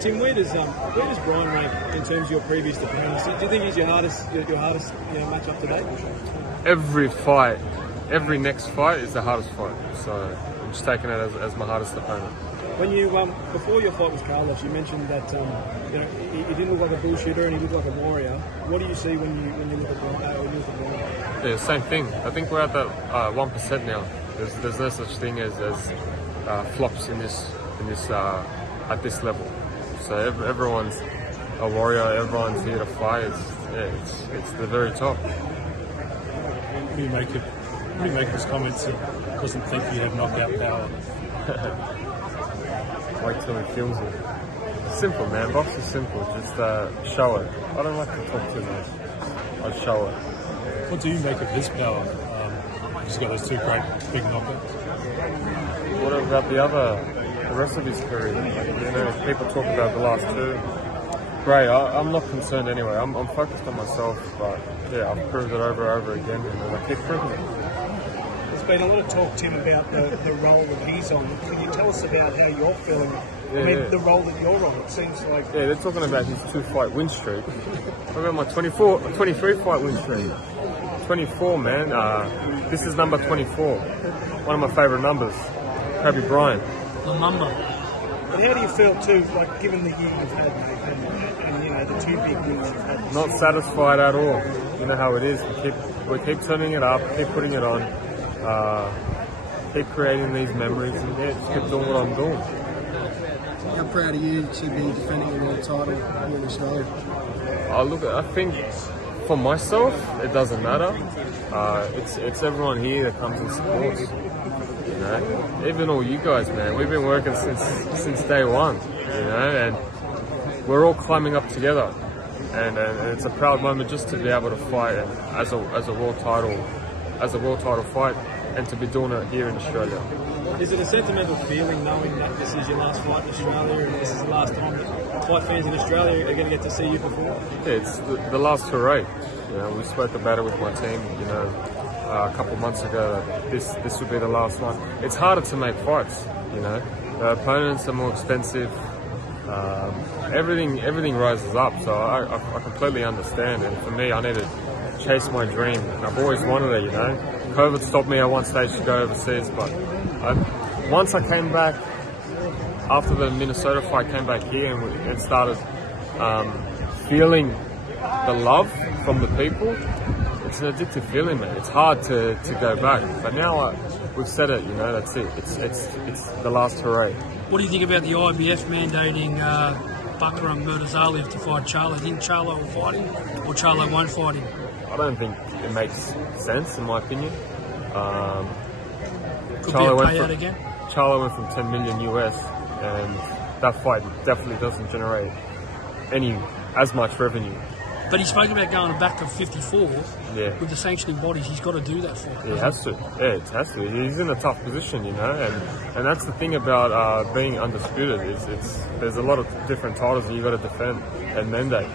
Tim, where does Brian rank in terms of your previous opponents? Do you think he's your hardest match up to date? Every fight, every next fight is the hardest fight. So I'm just taking it as my hardest opponent. When you before your fight with Charlo, you mentioned that he didn't look like a bullshitter and he looked like a warrior. What do you see when you look at Brian? Yeah, same thing. I think we're at that 1% now. There's no such thing as flops in this at this level. So everyone's a warrior. Everyone's here to fight. It's the very top. What do you make of his comments? He doesn't think you have knockout power. Wait till he feels it. Simple, man. Box is simple. Just show it. I don't like to talk too much. I show it. What do you make of his power? He's got those two great big knockouts. What about the rest of his career? If people talk about the last two, great. I'm not concerned anyway. I'm focused on myself, but yeah, I've proved it over and over again, and I keep proving it. There's been a lot of talk, Tim, about the role that he's on. Can you tell us about how you're feeling? The role that you're on. It seems like they're talking about his 2-fight win streak. What about my 23-fight win streak? 24, man. This is number 24. One of my favourite numbers. Kobe Bryant. The number. But how do you feel too, like given the year you've had, and the two big wins you've had? Not satisfied at all. You know how it is. We keep turning it up, keep putting it on, keep creating these memories, and just keep doing what I'm doing. How proud are you to be defending the world title here in Australia? I think for myself, it doesn't matter. It's everyone here that comes and supports. Even all you guys, man. We've been working since day one, and we're all climbing up together. And it's a proud moment just to be able to fight as a world title fight, and to be doing it here in Australia. Is it a sentimental feeling knowing that this is your last fight in Australia and this is the last time that fight fans in Australia are going to get to see you perform? Yeah, it's the last hurrah. We spoke about it with my team, a couple of months ago. This would be the last one. It's harder to make fights, The opponents are more expensive. Everything rises up, so I completely understand. And for me, I need to chase my dream. I've always wanted it, COVID stopped me at one stage to go overseas, but once I came back, after the Minnesota fight, came back here and started feeling the love from the people. It's an addictive feeling, man. It's hard to go back, but now we've said it. That's it. It's the last hurrah. What do you think about the IBF mandating Bucker and Mendoza to fight Charlo? Think Charlo will fight him, or Charlo won't fight him? I don't think it makes sense, in my opinion. Could be a payout again. Charlo went from 10 million US, and that fight definitely doesn't generate as much revenue. But he spoke about going back to 54 with the sanctioning bodies. He's got to do that for him. He has to. Yeah, it has to. He's in a tough position, and that's the thing about being undisputed. There's a lot of different titles that you got to defend and mandate.